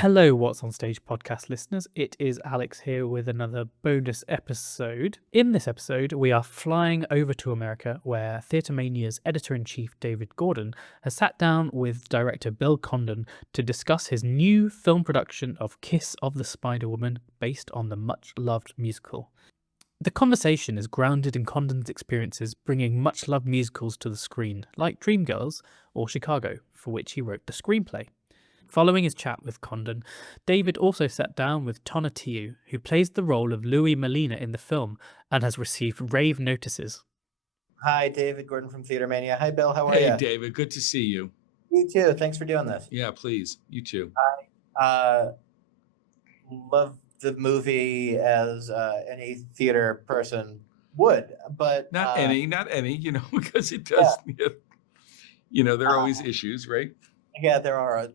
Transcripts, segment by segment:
Hello, What's on Stage podcast listeners. It is Alex here with another bonus episode. In this episode, we are flying over to America, where TheaterMania's editor-in-chief David Gordon has sat down with director Bill Condon to discuss his new film production of Kiss of the Spider-Woman, based on the much-loved musical. The conversation is grounded in Condon's experiences bringing much-loved musicals to the screen, like Dreamgirls or Chicago, for which he wrote the screenplay. Following his chat with Condon, David also sat down with Tonatiuh, who plays the role of Louis Molina in the film and has received rave notices. Hi, David Gordon from TheaterMania. Hi, Bill. How are you? Hey, David. Good to see you. You too. Thanks for doing this. Yeah, please. You too. I love the movie as any theater person would, but Not any, because it does. Yeah. There are always issues, right? Yeah, there are.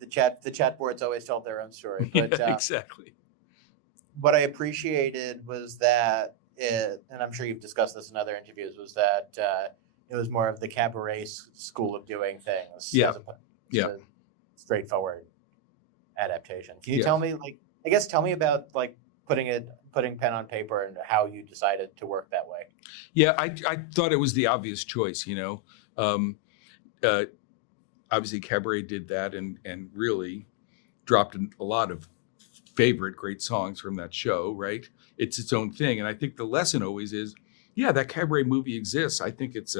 The chat boards always tell their own story. But exactly. What I appreciated was that and I'm sure you've discussed this in other interviews, was that it was more of the cabaret school of doing things. Yeah. As opposed to straightforward adaptation. Can you tell me, tell me about putting pen on paper and how you decided to work that way? Yeah, I thought it was the obvious choice. Obviously, Cabaret did that and really dropped a lot of favorite great songs from that show, right? It's its own thing. And I think the lesson always is, that Cabaret movie exists. I think it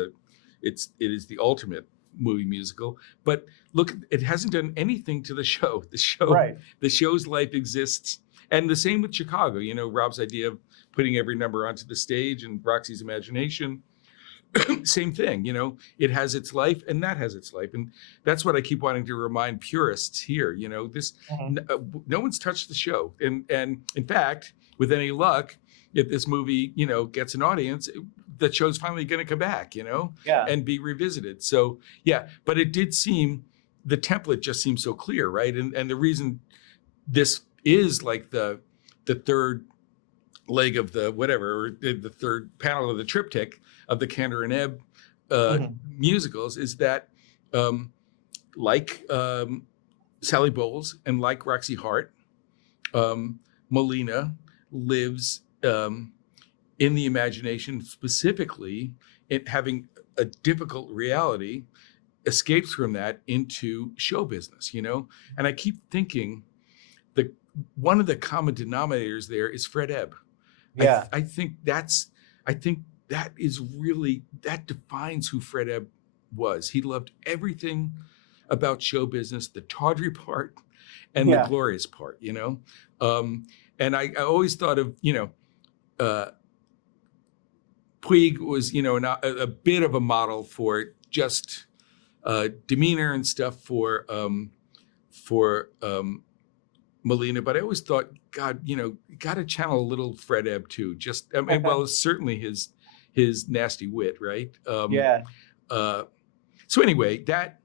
is the ultimate movie musical. But look, it hasn't done anything to the show. The show's life exists. And the same with Chicago, Rob's idea of putting every number onto the stage and Roxy's imagination. Same thing, it has its life and that has its life. And that's what I keep wanting to remind purists here, no one's touched the show. And in fact, with any luck, if this movie, gets an audience, the show's finally going to come back, and be revisited. So, but it did seem, the template just seems so clear, right? And the reason this is like the third leg of the whatever, or the third panel of the triptych of the Kander and Ebb musicals is that like Sally Bowles and like Roxy Hart, Molina lives in the imagination, specifically in having a difficult reality, escapes from that into show business, And I keep thinking one of the common denominators there is Fred Ebb. Yeah. I think that is really, that defines who Fred Ebb was. He loved everything about show business, the tawdry part and the glorious part, and I always thought of, Puig was, a bit of a model for just demeanor and stuff for Molina, but I always thought, God, got to channel a little Fred Ebb too. Just, certainly his nasty wit, right? So anyway, that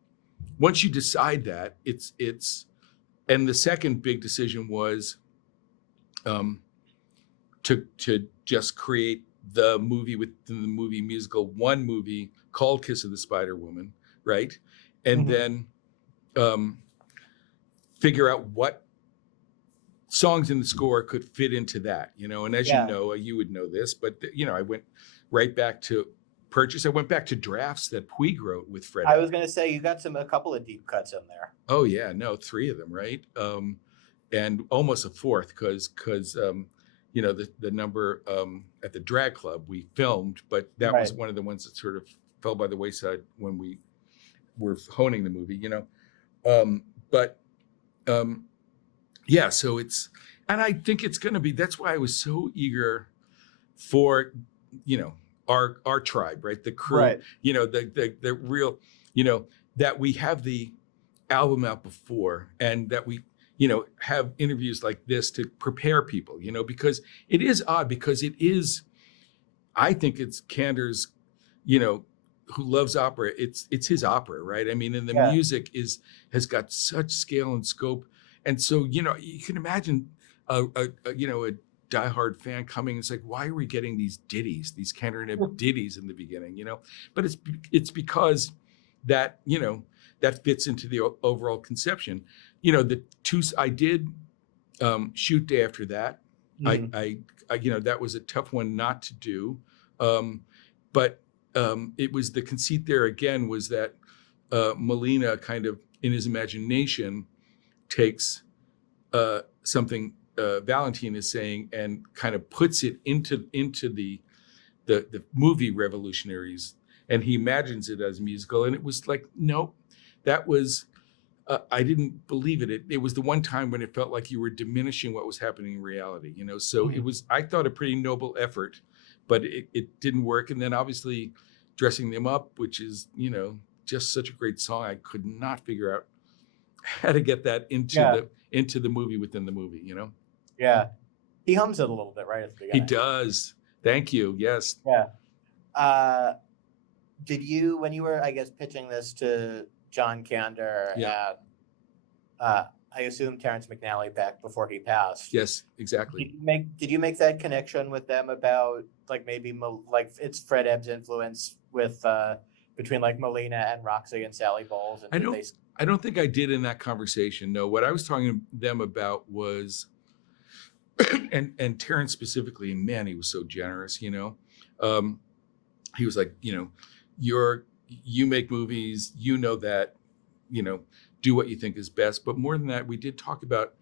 once you decide that, it's, and the second big decision was to just create the movie within the movie musical, one movie called Kiss of the Spider-Woman, right? And then figure out what songs in the score could fit into that, and as you would know this, but I went right back to purchase. I went back to drafts that Puig wrote with Fred. I was going to say, you got a couple of deep cuts in there. Oh yeah, no, 3 of them, right? And almost a fourth because the number at the drag club we filmed, but that was one of the ones that sort of fell by the wayside when we were honing the movie, so it's, and I think it's going to be, that's why I was so eager for, our tribe, right? The crew, the real, that we have the album out before and that we, have interviews like this to prepare people, because it is odd, because it is, I think it's Kander's, who loves opera. It's his opera, right? I mean, and the music has got such scale and scope. And so, you can imagine a diehard fan coming. It's like, why are we getting these ditties, these Kander and Ebb ditties in the beginning, But it's because that, that fits into the overall conception. I did shoot day after that. Mhm. I that was a tough one not to do. But it was the conceit there again was that Molina kind of in his imagination takes something Valentine is saying and kind of puts it into the movie Revolutionaries, and he imagines it as musical. And it was like, nope, that was I didn't believe it. It was the one time when it felt like you were diminishing what was happening in reality, So it was, I thought, a pretty noble effort, but it didn't work. And then obviously Dressing Them Up, which is, just such a great song. I could not figure out how to get that into the movie within the movie, Yeah. He hums it a little bit right at the He beginning. does. Thank you. Yes. Yeah. Did you, when you were, I guess, pitching this to John Kander Yeah. and I assume Terrence McNally back before he passed? Yes, exactly. Did you make that connection with them about like maybe like it's Fred Ebb's influence with between like Molina and Roxy and Sally Bowles? And I don't think I did in that conversation. No, what I was talking to them about was, and Terrence specifically, and man, he was so generous. He was like, you make movies, that, do what you think is best. But more than that, we did talk about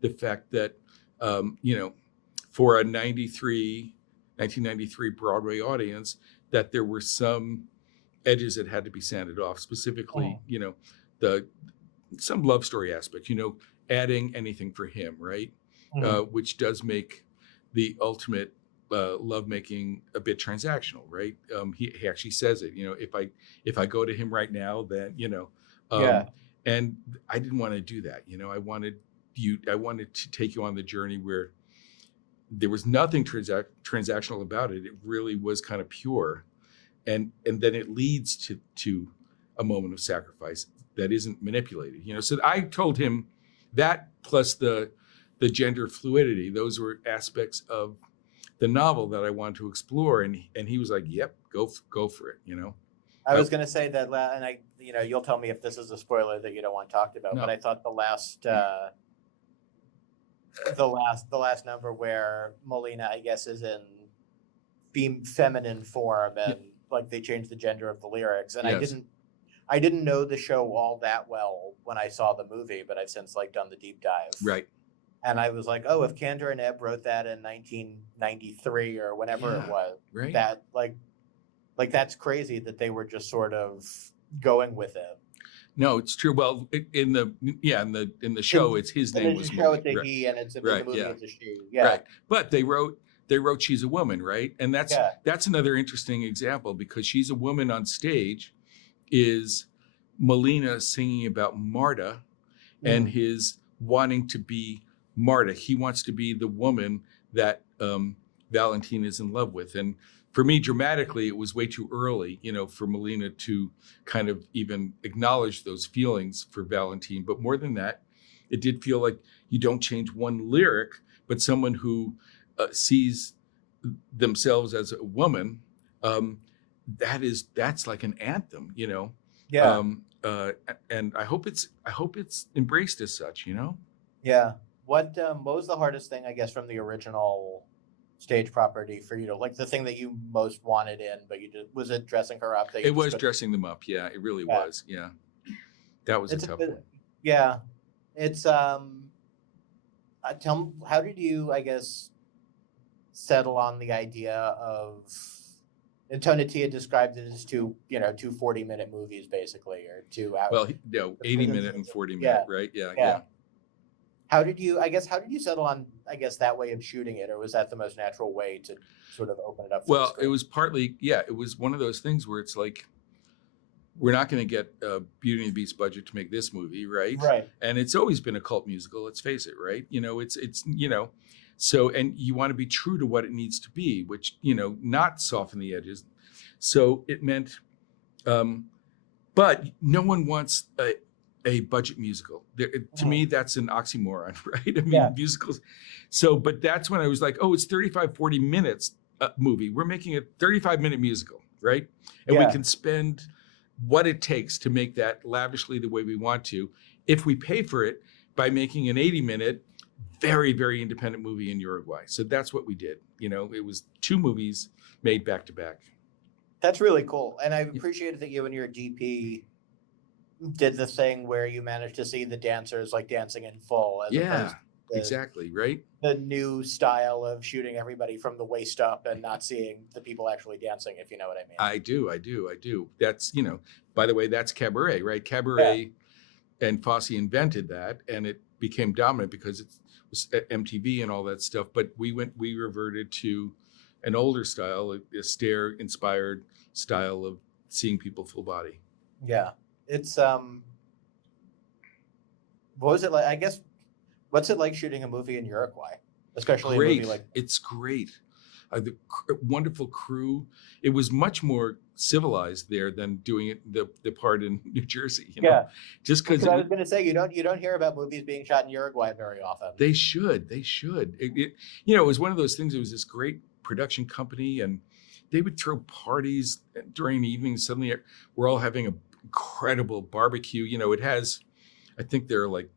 the fact that, for a 1993 Broadway audience, that there were some edges that had to be sanded off, specifically, some love story aspect, adding anything for him, right? Which does make the ultimate lovemaking a bit transactional, right? He actually says it, if I go to him right now, then, and I didn't want to do that. I wanted to take you on the journey where there was nothing transactional about it. It really was kind of pure. And then it leads to a moment of sacrifice that isn't manipulated, So I told him that plus the gender fluidity, those were aspects of the novel that I wanted to explore. And he was like, yep, go for it, I was going to say that, and you'll tell me if this is a spoiler that you don't want talked about, No. but I thought the last number where Molina, I guess, is in feminine form and like they changed the gender of the lyrics. And Yes. I didn't know the show all that well when I saw the movie, but I've since like done the deep dive. Right. And I was like, oh, if Kander and Ebb wrote that in 1993 or whenever it was, right. that like that's crazy that they were just sort of going with it. No, it's true. Well, in the show, it's his name was show Molina. it's a he, and it's in the movie it's a she. Yeah. Right. But they wrote She's a Woman, right? And that's another interesting example because She's a Woman on stage is Molina singing about Marta and his wanting to be Marta. He wants to be the woman that Valentine is in love with. And for me, dramatically, it was way too early, for Molina to kind of even acknowledge those feelings for Valentine. But more than that, it did feel like you don't change one lyric, but someone who sees themselves as a woman, that's like an anthem, Yeah. And I hope it's embraced as such, Yeah. What was the hardest thing, I guess, from the original stage property for you to like the thing that you most wanted in, but was it dressing her up? It was dressing them up. Yeah, it really was. Yeah. That was a tough one. Yeah. It's how did you, I guess, settle on the idea of, and Tonatiuh described it as two 40-minute movies basically, or 2 hours. Well, 80-minute and 40-minute, right? Yeah. How did you settle on, I guess, that way of shooting it, or was that the most natural way to sort of open it up? Well, it was partly, it was one of those things where it's like, we're not going to get a Beauty and the Beast budget to make this movie, right? Right. And it's always been a cult musical, let's face it, right? So, and you want to be true to what it needs to be, which, not soften the edges. So it meant, but no one wants a budget musical. To me, that's an oxymoron, right? I mean, musicals. So, but that's when I was like, oh, it's 35, 40 minutes movie. We're making a 35-minute musical, right? And we can spend what it takes to make that lavishly the way we want to. If we pay for it, by making an 80-minute, very, very independent movie in Uruguay. So that's what we did. It was 2 movies made back to back. That's really cool. And I appreciated that you and your DP did the thing where you managed to see the dancers like dancing in full as opposed to exactly, right? the new style of shooting everybody from the waist up and not seeing the people actually dancing, if you know what I mean. I do. That's, by the way, that's cabaret, right? Cabaret and Fosse invented that, and it became dominant because it was MTV and all that stuff. But we reverted to an older style, a Stair-inspired style of seeing people full body. Yeah. It's, what was it like? I guess, what's it like shooting a movie in Uruguay? Especially Great. a movie like... It's great. The wonderful crew. It was much more civilized there than doing it the part in New Jersey. Yeah. Just because I was going to say, you don't hear about movies being shot in Uruguay very often. They should. It was one of those things. It was this great production company, and they would throw parties during the evening. Suddenly, we're all having an incredible barbecue. It has, I think there are like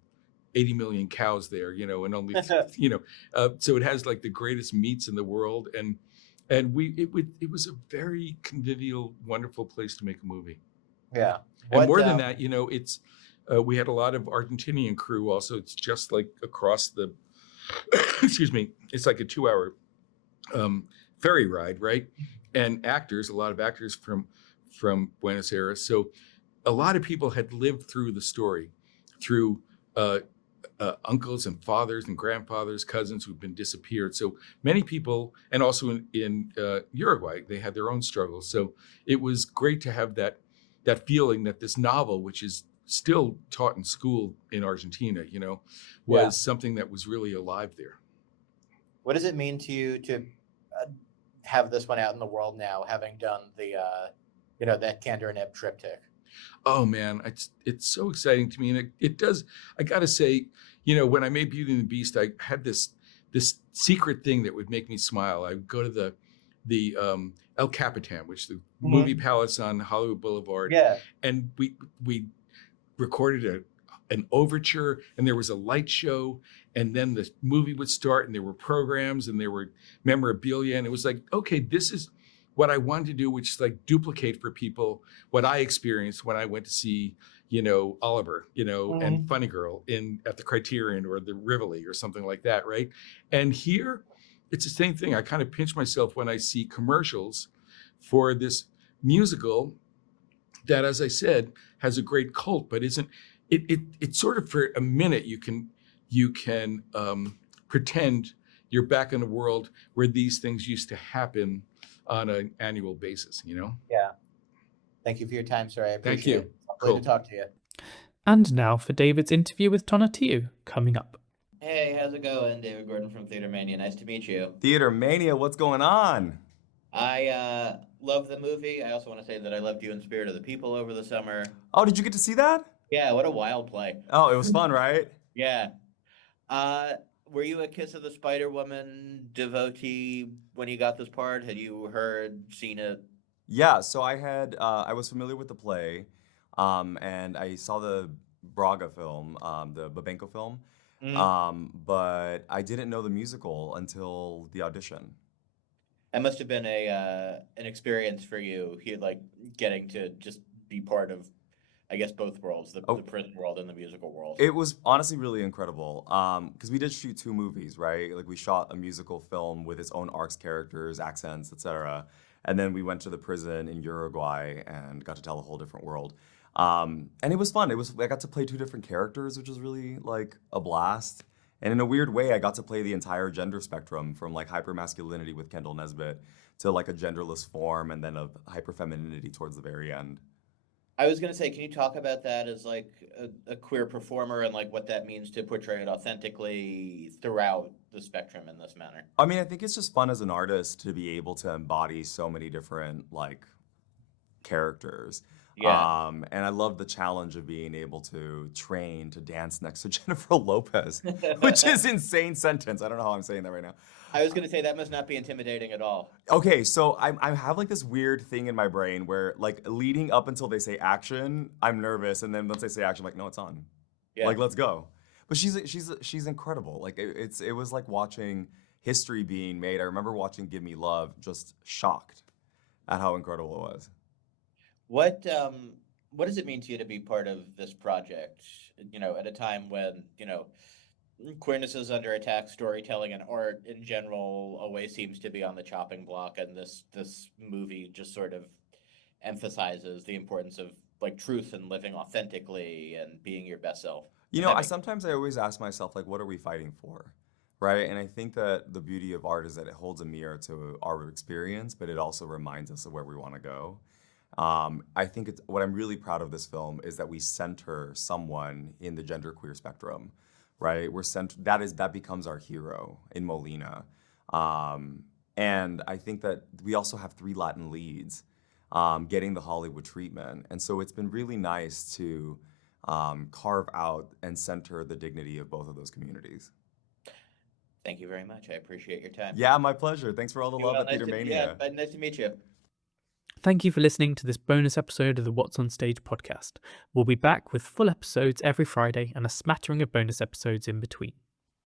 80 million cows there, and only, so it has like the greatest meats in the world. And it was a very convivial, wonderful place to make a movie. Yeah. And more than that, it's, we had a lot of Argentinian crew also. It's just like across the, excuse me, it's like a 2-hour ferry ride, right? And a lot of actors from Buenos Aires. So a lot of people had lived through the story, through uncles and fathers and grandfathers, cousins who've been disappeared. So many people, and also in Uruguay, they had their own struggles. So it was great to have that feeling that this novel, which is still taught in school in Argentina, was something that was really alive there. What does it mean to you to have this one out in the world now, having done the, that Candor and Ebb triptych? Oh man, it's so exciting to me, and it does. I gotta say, when I made Beauty and the Beast, I had this secret thing that would make me smile. I would go to the El Capitan, which is the movie palace on Hollywood Boulevard, and we recorded an overture, and there was a light show, and then the movie would start, and there were programs, and there were memorabilia, and it was like, okay, this is what I wanted to do, which is like duplicate for people what I experienced when I went to see, Oliver, and Funny Girl at the Criterion or the Rivoli or something like that, right? And here, it's the same thing. I kind of pinch myself when I see commercials for this musical that, as I said, has a great cult, but isn't. It's sort of for a minute you can pretend you're back in a world where these things used to happen on an annual basis, Yeah. Thank you for your time, sir. I appreciate it. Cool. Good to talk to you. And now for David's interview with Tonatiuh, coming up. Hey, how's it going? David Gordon from TheaterMania. Nice to meet you. TheaterMania, what's going on? I love the movie. I also want to say that I loved you in Spirit of the People over the summer. Oh, did you get to see that? Yeah, what a wild play. Oh, it was fun, right? Yeah. Were you a Kiss of the Spider Woman devotee when you got this part? Had you seen it? Yeah, so I was familiar with the play, and I saw the Braga film, the Babenco film, but I didn't know the musical until the audition. That must have been an experience for you, getting to just be part of, I guess, both worlds, the prison world and the musical world. It was honestly really incredible, because we did shoot 2 movies, right? Like, we shot a musical film with its own arcs, characters, accents, etc. And then we went to the prison in Uruguay and got to tell a whole different world. And it was fun. I got to play 2 different characters, which was really like a blast. And in a weird way, I got to play the entire gender spectrum, from like hypermasculinity with Kendall Nesbitt to like a genderless form, and then a hyperfemininity towards the very end. I was going to say, can you talk about that as like a queer performer and like what that means to portray it authentically throughout the spectrum in this manner? I mean, I think it's just fun as an artist to be able to embody so many different like characters. Yeah. And I love the challenge of being able to train to dance next to Jennifer Lopez, which is an insane sentence. I don't know how I'm saying that right now. I was going to say that must not be intimidating at all. Okay, so I have like this weird thing in my brain where like leading up until they say action, I'm nervous. And then once they say action, I'm like, no, it's on. Yeah. Like, let's go. But she's incredible. Like it was like watching history being made. I remember watching Give Me Love, just shocked at how incredible it was. What does it mean to you to be part of this project? At a time when queerness is under attack, storytelling and art in general always seems to be on the chopping block, and this movie just sort of emphasizes the importance of like truth and living authentically and being your best self. I always ask myself, like, what are we fighting for? Right? And I think that the beauty of art is that it holds a mirror to our experience, but it also reminds us of where we want to go. I think what I'm really proud of this film is that we center someone in the genderqueer spectrum, right? That becomes our hero in Molina. And I think that we also have 3 Latin leads getting the Hollywood treatment. And so it's been really nice to carve out and center the dignity of both of those communities. Thank you very much. I appreciate your time. Yeah, my pleasure. Thanks for all the love at TheaterMania. Nice to meet you. Thank you for listening to this bonus episode of the What's on Stage podcast. We'll be back with full episodes every Friday and a smattering of bonus episodes in between.